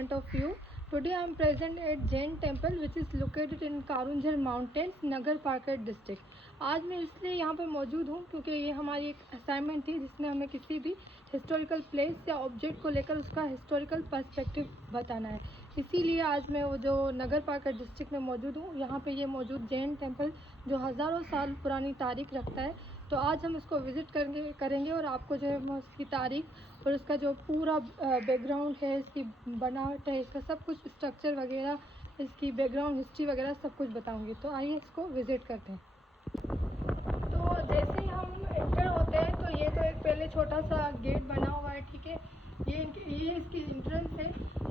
front of you. Today I am present at Jain Temple which is located in Karunjhar Mountains, Nagar Parkar district. आज मैं इसलिए यहाँ पर मौजूद हूँ क्योंकि ये हमारी एक असाइनमेंट थी जिसमें हमें किसी भी हिस्टोरिकल प्लेस या ऑब्जेक्ट को लेकर उसका हिस्टोरिकल पर्सपेक्टिव बताना है। इसीलिए आज मैं वो जो नगर पार्कर डिस्ट्रिक्ट में मौजूद हूँ, यहाँ पे ये मौजूद जैन टेम्पल जो हज़ारों साल पुरानी तारीख रखता है। तो आज हम इसको विज़िट करेंगे और आपको जो है उसकी तारीख और उसका जो पूरा बैकग्राउंड है, इसकी बनावट है, इसका सब कुछ स्ट्रक्चर वगैरह, इसकी बैकग्राउंड हिस्ट्री वगैरह सब कुछ बताऊंगी। तो आइए इसको विज़िट करते हैं। तो जैसे ही हम एंटर होते हैं तो ये तो एक पहले छोटा सा गेट बना हुआ है, ठीक है। ये इसकी एंट्रेंस है।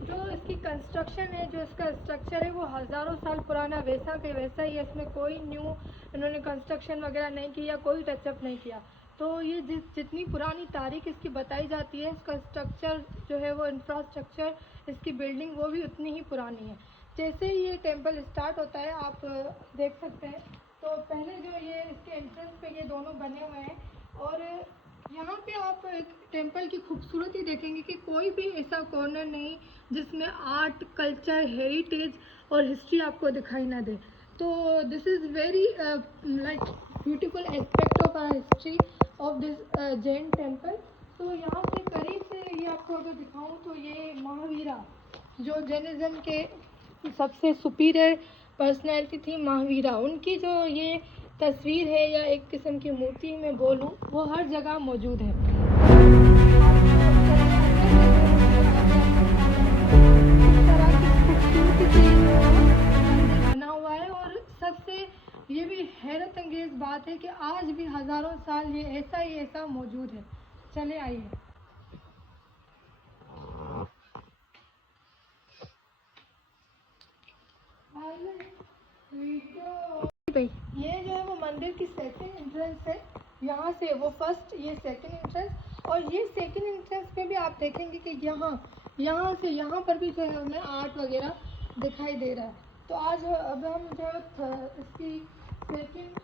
जो इसकी कंस्ट्रक्शन है, जो इसका स्ट्रक्चर है वो हज़ारों साल पुराना वैसा के वैसा ही है। इसमें कोई न्यू इन्होंने कंस्ट्रक्शन वगैरह नहीं किया, कोई टचअप नहीं किया। तो ये जितनी पुरानी तारीख इसकी बताई जाती है, इसका स्ट्रक्चर जो है वो इंफ्रास्ट्रक्चर, इसकी बिल्डिंग वो भी उतनी ही पुरानी है। जैसे ही ये टेम्पल स्टार्ट होता है आप देख सकते हैं, तो पहले जो ये इसके एंट्रेंस पे ये दोनों बने हुए हैं और यहाँ पे आप एक टेम्पल की खूबसूरती देखेंगे कि कोई भी ऐसा कॉर्नर नहीं जिसमें आर्ट, कल्चर, हेरिटेज और हिस्ट्री आपको दिखाई ना दे। तो this is very like beautiful aspect of our history of this Jain temple. तो यहाँ से करीब से ये आपको अगर दिखाऊँ तो ये महावीरा जो जैनिज़्म के सबसे सुपीरियर पर्सनैलिटी थी, महावीरा, उनकी जो ये तस्वीर है या एक किस्म की मूर्ति में बोलूँ, वो हर जगह मौजूद है। बना हुआ है और सबसे ये भी हैरत अंगेज बात है कि आज भी हज़ारों साल ये ऐसा मौजूद है। चले आइए। ये जो है वो मंदिर की सेकंड एंट्रेंस है। यहाँ से वो फर्स्ट, ये सेकंड एंट्रेंस, और ये सेकंड एंट्रेंस पे भी आप देखेंगे कि यहाँ से यहाँ पर भी जो है हमें आर्ट वगैरह दिखाई दे रहा है। तो आज अब हम जो इसकी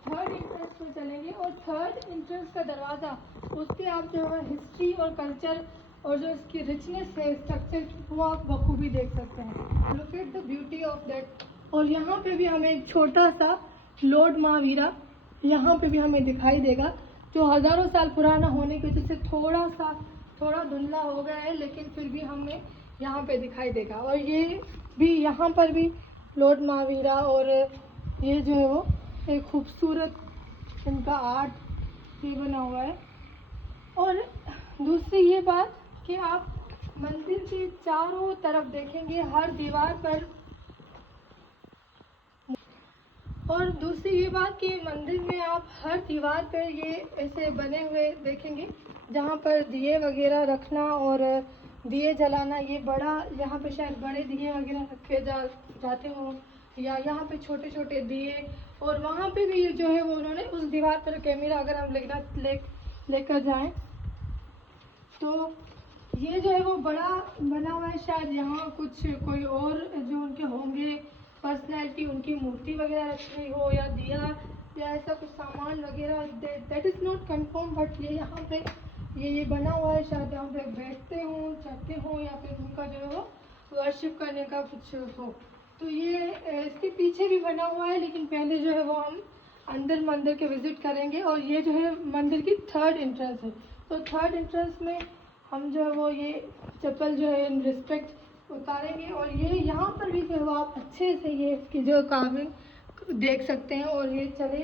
थर्ड एंट्रेंस में चलेंगे और थर्ड एंट्रेंस का दरवाज़ा, उसके आप जो है हिस्ट्री और कल्चर और जो इसकी रिचनेस है स्ट्रक्चर की, वो आप बखूबी देख सकते हैं। Look at the beauty of that. और यहाँ पे भी हमें एक छोटा सा लॉर्ड महावीरा यहाँ पे भी हमें दिखाई देगा, जो हज़ारों साल पुराना होने की वजह से थोड़ा धुंधला हो गया है, लेकिन फिर भी हमें यहाँ पे दिखाई देगा। और ये भी यहाँ पर भी लॉर्ड महावीरा और ये जो है वो एक खूबसूरत इनका आर्ट ये बना हुआ है। और दूसरी ये बात कि आप मंदिर के चारों तरफ देखेंगे हर दीवार पर, और दूसरी ये बात कि मंदिर में आप हर दीवार पर ये ऐसे बने हुए देखेंगे जहाँ पर दिए वगैरह रखना और दिए जलाना, ये बड़ा यहाँ पे शायद बड़े दिए वगैरह रखे जाते हों, या यहाँ पे छोटे छोटे दिए। और वहाँ पे भी जो है वो उन्होंने उस दीवार पर कैमरा अगर हम लेकर जाएं तो ये जो है वो बड़ा बना हुआ है। शायद यहाँ कोई और जो उनके होंगे पर्सनैलिटी, उनकी मूर्ति वगैरह रखी हो या दिया या ऐसा कुछ सामान वगैरह, that is not confirm. But ये यहाँ पे ये बना हुआ है, शायद यहाँ पे बैठते हों, चढ़ते हों, या फिर उनका जो है वो वर्शिप करने का कुछ हो। तो ये इसके पीछे भी बना हुआ है, लेकिन पहले जो है वो हम अंदर मंदिर के विज़िट करेंगे। और ये जो है मंदिर की थर्ड एंट्रेंस है। तो थर्ड एंट्रेंस में हम जो है वो ये चप्पल जो है इन रिस्पेक्ट उतारेंगे। और ये यहाँ पर भी जो है आप अच्छे से ये इसकी जो कार्विंग देख सकते हैं। और ये चले,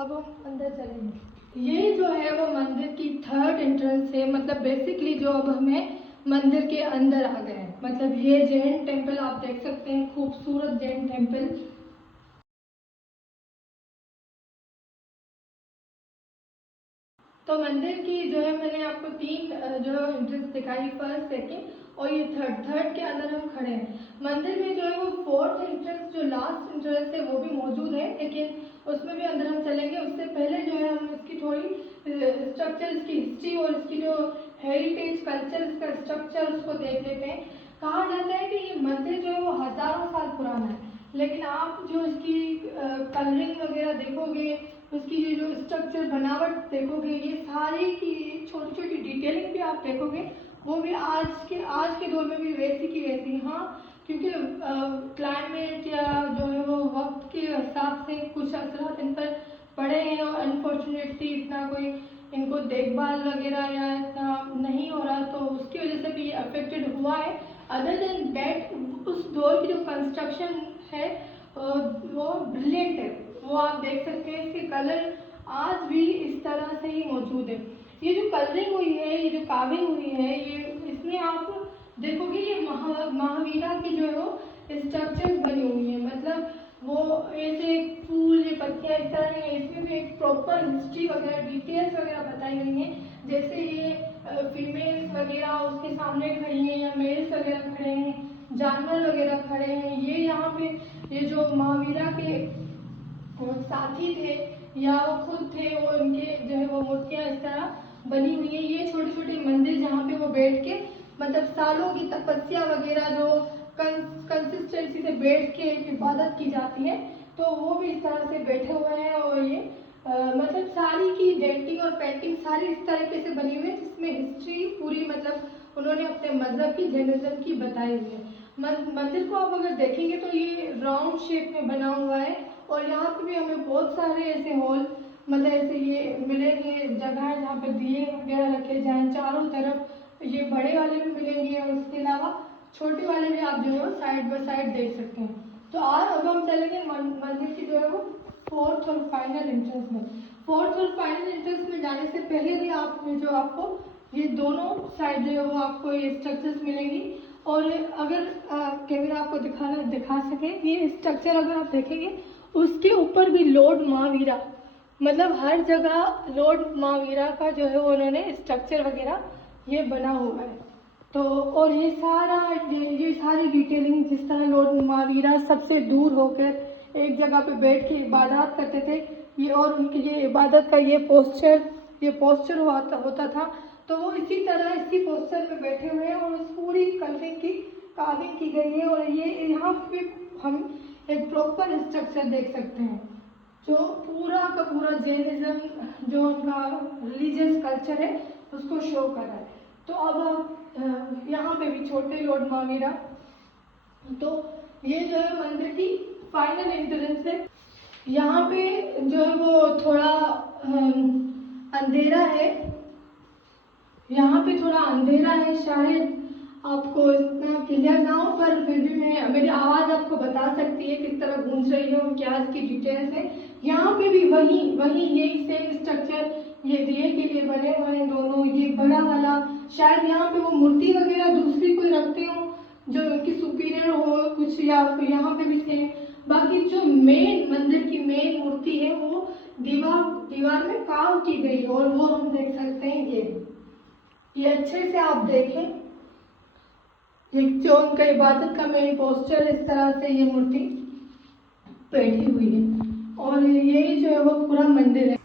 अब हम अंदर चलेंगे। ये जो है वो मंदिर की थर्ड एंट्रेंस है, मतलब बेसिकली जो अब हमें मंदिर के अंदर आ गए हैं। मतलब ये जैन टेम्पल आप देख सकते हैं, खूबसूरत जैन टेम्पल। तो मंदिर की जो है मैंने आपको तीन जो एंट्रेंस दिखाई, फर्स्ट, सेकंड और ये थर्ड के अंदर हम खड़े हैं। मंदिर में जो है वो फोर्थ एंट्रेंस जो लास्ट एंट्रेंस है वो भी मौजूद है, लेकिन उसमें भी अंदर हम चलेंगे। उससे पहले जो है हम इसकी थोड़ी स्ट्रक्चर, इसकी हिस्ट्री और इसकी जो हेरिटेज कल्चर, इसका स्ट्रक्चर उसको देख लेते हैं। कहा जाता है कि ये मंदिर जो है वो हज़ारों साल पुराना है, लेकिन आप जो इसकी कलरिंग वगैरह देखोगे, उसकी ये जो स्ट्रक्चर बनावट देखोगे, ये सारी की छोटी छोटी डिटेलिंग भी आप देखोगे, वो भी आज के दौर में भी वैसी की वैसी। हाँ, क्योंकि क्लाइमेट या जो है वो वक्त के हिसाब से कुछ असर इन पर पड़े हैं और अनफॉर्चुनेटली इतना कोई इनको देखभाल वगैरह या इतना नहीं हो रहा, तो उसकी वजह से भी ये अफेक्टेड हुआ है। अदर देन दैट उस दौर की जो कंस्ट्रक्शन है वो ब्रिलियंट है। वो आप देख सकते हैं, इसके कलर आज भी इस तरह से ही मौजूद है। ये जो कलरिंग हुई है, ये जो कार्विंग हुई है, ये इसमें आप देखोगे ये महावीरा के जो है वो स्ट्रक्चर्स बनी हुई है। मतलब वो ऐसे फूल ये पत्तियां इस तरह नहीं है, इसमें भी एक प्रॉपर हिस्ट्री वगैरह डिटेल्स वगैरह बताई गई हैं। जैसे ये फीमेल्स वगैरह उसके सामने खड़ी हैं या मेल्स वगैरह खड़े हैं, जानवर वगैरह खड़े हैं। ये यहाँ पे ये जो महावीरा के साथी थे या वो खुद थे, वो उनके जो है वो मूर्तियाँ इस तरह बनी हुई है। ये छोटे छोटे मंदिर जहाँ पे वो बैठ के मतलब सालों की तपस्या वगैरह जो कंसिस्टेंसी से बैठ के इबादत की जाती है, तो वो भी इस तरह से बैठे हुए हैं। और ये मतलब सारी की डेंटिंग और पेंटिंग सारी इस तरीके से बनी हुई है जिसमें हिस्ट्री पूरी मतलब उन्होंने अपने मजहब की जैनिज्म की बताई हुई है। मंदिर को आप अगर देखेंगे तो ये राउंड शेप में बना हुआ है और यहाँ पे भी हमें बहुत सारे ऐसे हॉल मतलब ऐसे ये मिलेंगे जगह है जहाँ पे दिए वगैरह रखे जाएं चारों तरफ। ये बड़े वाले भी मिलेंगे और उसके अलावा छोटे वाले भी आप जो है साइड बाय साइड देख सकते हैं। तो आज अब हम चलेंगे मंदिर की जो है वो फोर्थ और फाइनल एंट्रेंस में। फोर्थ और फाइनल एंट्रेंस में जाने से पहले भी आप जो आपको ये दोनों साइड जो है वो आपको ये स्ट्रक्चर्स मिलेंगी। और अगर कैमरा आपको दिखा सके, ये स्ट्रक्चर अगर आप देखेंगे उसके ऊपर भी लॉर्ड महावीरा मतलब हर जगह लॉर्ड महावीरा का जो है उन्होंने स्ट्रक्चर वगैरह ये बना हुआ है। तो और ये सारी डिटेलिंग जिस तरह लॉर्ड महावीरा सबसे दूर होकर एक जगह पे बैठ के इबादत करते थे, ये और उनकी ये इबादत का ये पोस्चर होता था, तो वो इसी तरह इसी पोस्चर में बैठे हुए हैं और उस पूरी कलरिंग की कार्विंग की गई है। और ये यहाँ पे हम एक प्रॉपर स्ट्रक्चर देख सकते हैं जो पूरा का पूरा जैनिज्म जो उनका रिलीजियस कल्चर है उसको शो कर रहा है। तो अब यहाँ पे भी छोटे लॉर्ड महावीरा, तो ये जो है मंदिर की फाइनल एंट्रेंस है। यहाँ पे जो है वो थोड़ा अंधेरा है, यहाँ पे थोड़ा अंधेरा है, शायद आपको इतना क्लियर ना हो, पर फिर भी मेरी आवाज़ आपको बता सकती है किस तरह गूंज रही है और क्या इसकी डिटेल्स है। यहाँ पे भी वही यही सेम स्ट्रक्चर ये दिए के लिए बने हुए हैं दोनों। ये बड़ा वाला शायद यहाँ पे वो मूर्ति वगैरह दूसरी कोई रखते हो जो उनकी सुपीरियर हो कुछ, या यहाँ पे भी सेम। बाकी जो मेन मंदिर की मेन मूर्ति है वो दीवार में काम की गई और वो हम देख सकते हैं। ये अच्छे से आप देखें, ये जो उनका इबादत का मेन पोस्टर इस तरह से ये मूर्ति बैठी हुई है। और ये जो है वो पूरा मंदिर है।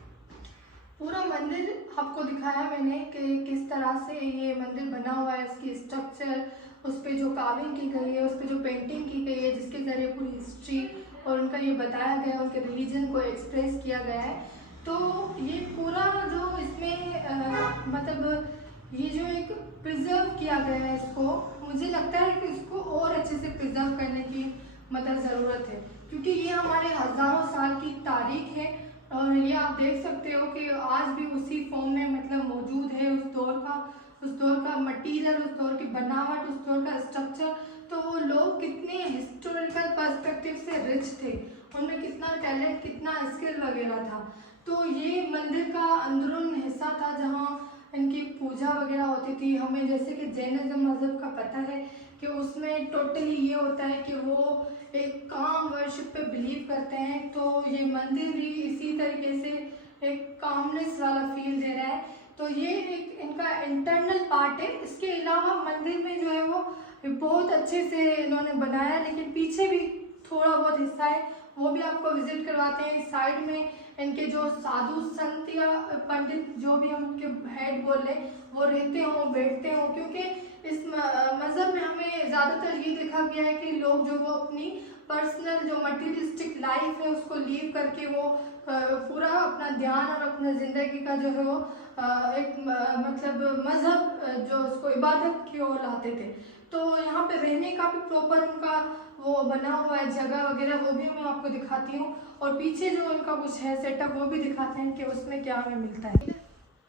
पूरा मंदिर आपको दिखाया मैंने कि किस तरह से ये मंदिर बना हुआ है, उसकी स्ट्रक्चर, उस पर जो कार्विंग की गई है, उस पर जो पेंटिंग की गई है जिसके ज़रिए पूरी हिस्ट्री और उनका ये बताया गया है, उनके रिलीजन को एक्सप्रेस किया गया है। तो ये पूरा जो इसमें मतलब ये जो एक प्रिजर्व किया गया है, इसको मुझे लगता है कि इसको और अच्छे से प्रिजर्व करने की मतलब ज़रूरत है, क्योंकि ये हमारे हज़ारों साल की तारीख है। और ये आप देख सकते हो कि आज भी उसी फॉर्म में मतलब मौजूद है। उस दौर का मटीरियल, उस दौर की बनावट, उस दौर का स्ट्रक्चर, तो वो लोग कितने हिस्टोरिकल पर्सपेक्टिव से रिच थे, उनमें कितना टैलेंट, कितना स्किल वगैरह था। तो ये मंदिर का अंदरूनी हिस्सा था जहाँ इनकी पूजा वगैरह होती थी। हमें जैसे कि जैनिज्म मज़हब का पता है कि उसमें टोटली ये होता है कि वो एक काम वर्शिप पे बिलीव करते हैं, तो ये मंदिर भी इसी तरीके से एक कामनेस वाला फील दे रहा है। तो ये एक इनका इंटरनल पार्ट है। इसके अलावा मंदिर में जो है वो बहुत अच्छे से इन्होंने बनाया, लेकिन पीछे भी थोड़ा बहुत हिस्सा है वो भी आपको विजिट करवाते हैं। साइड में इनके जो साधु संत या पंडित जो भी हम उनके हेड बोल लें वो रहते हों, बैठते हों, क्योंकि इस मज़हब में हमें ज़्यादातर ये देखा गया है कि लोग जो वो अपनी पर्सनल जो मटीरियलिस्टिक लाइफ है उसको लीव करके वो पूरा अपना ध्यान और अपना ज़िंदगी का जो है वो एक मतलब मज़हब जो उसको इबादत की ओर लाते थे। तो यहाँ पे रहने का भी प्रॉपर उनका वो बना हुआ है जगह वगैरह, वो भी मैं आपको दिखाती हूँ। और पीछे जो उनका कुछ है सेटअप वो भी दिखाते हैं कि उसमें क्या हमें मिलता है।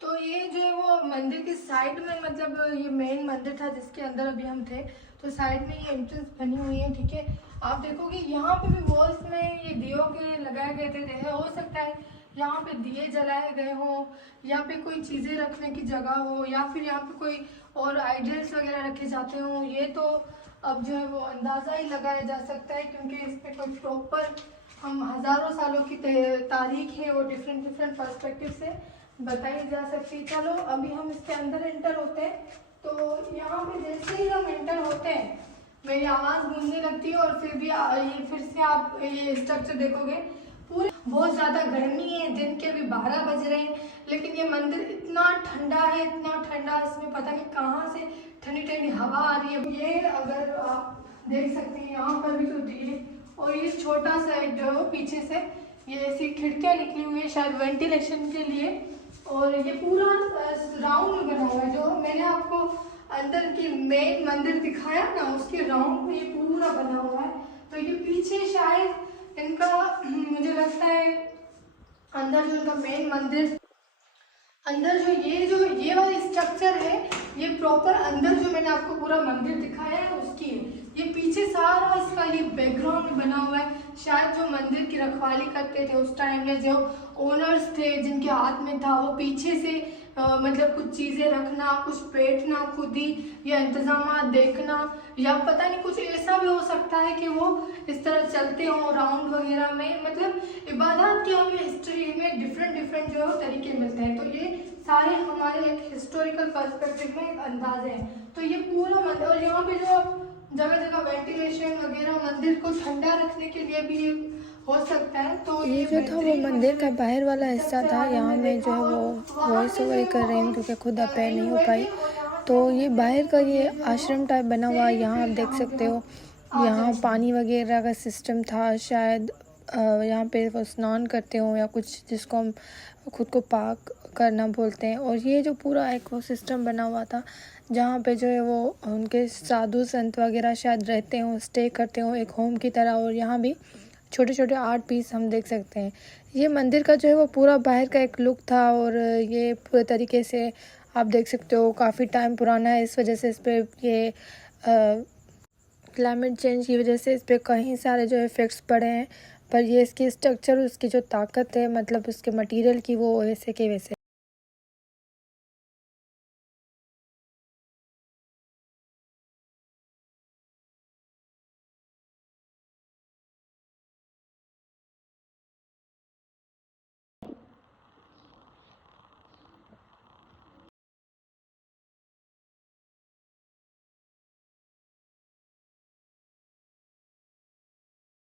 तो ये जो है वो मंदिर की साइड में, मतलब ये मेन मंदिर था जिसके अंदर अभी हम थे, तो साइड में ये एंट्रेंस बनी हुई है, ठीक है। आप देखोगे यहाँ पे भी वॉल्स में ये दियों के लगाए गए थे। हो सकता है यहाँ पे दिए जलाए गए हों, यहाँ पे कोई चीज़ें रखने की जगह हो, या फिर यहाँ पे कोई और आइडल्स वगैरह रखे जाते हों। ये तो अब जो है वो अंदाज़ा ही लगाया जा सकता है, क्योंकि इस पर कोई प्रॉपर हम हज़ारों सालों की तारीख है वो डिफरेंट पर्सपेक्टिव से बताई जा सकती है। चलो अभी हम इसके अंदर एंटर होते हैं। तो यहाँ पे जैसे ही हम एंटर होते हैं मेरी आवाज़ गूंजने लगती है, और फिर भी ये फिर से आप ये स्ट्रक्चर देखोगे पूरे बहुत ज़्यादा गर्मी है, दिन के अभी 12 बज रहे हैं, लेकिन ये मंदिर इतना ठंडा है, इतना ठंडा, इसमें पता नहीं कहाँ से ठंडी ठंडी हवा आ रही है। ये अगर आप देख सकते हैं यहाँ पर भी तो दिए, और ये छोटा सा एक जो है पीछे से ये ऐसी खिड़कियाँ निकली हुई है शायद वेंटिलेशन के लिए, और ये पूरा राउंड बना हुआ है। जो मैंने आपको अंदर की मेन मंदिर दिखाया ना, उसके राउंड में ये पूरा बना हुआ है। तो ये पीछे शायद इनका मुझे लगता है अंदर जो इनका मेन मंदिर, अंदर जो ये वाली स्ट्रक्चर है, ये प्रॉपर अंदर जो मैंने आपको पूरा मंदिर दिखाया है उसकी है। ये पीछे सारा इसका ये बैकग्राउंड में बना हुआ है। शायद जो मंदिर की रखवाली करते थे उस टाइम में, जो ओनर्स थे जिनके हाथ में था, वो पीछे से मतलब कुछ चीज़ें रखना, कुछ बैठना खुद ही, या इंतजाम देखना, या पता नहीं कुछ ऐसा भी हो सकता है कि वो इस तरह चलते हों राउंड वगैरह में। मतलब इबादत के हमें हिस्ट्री में डिफरेंट जो तरीके मिलते हैं। तो ये सारे हमारे एक हिस्टोरिकल पर्सपेक्टिव में एक अंदाजे हैं। तो ये पूरा मंदिर, और यहाँ पे जो जगह जगह वेंटिलेशन वगैरह, मंदिर को ठंडा रखने के लिए भी हो सकता है। तो ये जो था वो मंदिर का बाहर वाला हिस्सा था। यहाँ मैं जो है वो वॉइस ओवर कर रही हूँ क्योंकि खुद अपेयर नहीं हो पाई। तो ये बाहर का ये आश्रम टाइप बना हुआ है, यहाँ आप देख सकते हो। यहाँ पानी वगैरह का सिस्टम था, शायद यहाँ पे वो स्नान करते हो या कुछ, जिसको हम खुद को पाक करना बोलते हैं। और ये जो पूरा एक वो सिस्टम बना हुआ था जहाँ पे जो है वो उनके साधु संत वगैरह शायद रहते हो, स्टे करते हो एक होम की तरह। और यहाँ भी छोटे छोटे आर्ट पीस हम देख सकते हैं। ये मंदिर का जो है वो पूरा बाहर का एक लुक था, और ये पूरे तरीके से आप देख सकते हो काफ़ी टाइम पुराना है। इस वजह से इस पर ये क्लाइमेट चेंज की वजह से इस पर कई सारे जो इफ़ेक्ट्स पड़े हैं, पर ये इसकी स्ट्रक्चर, उसकी जो ताकत है, मतलब उसके मटेरियल की, वो ऐसे की वैसे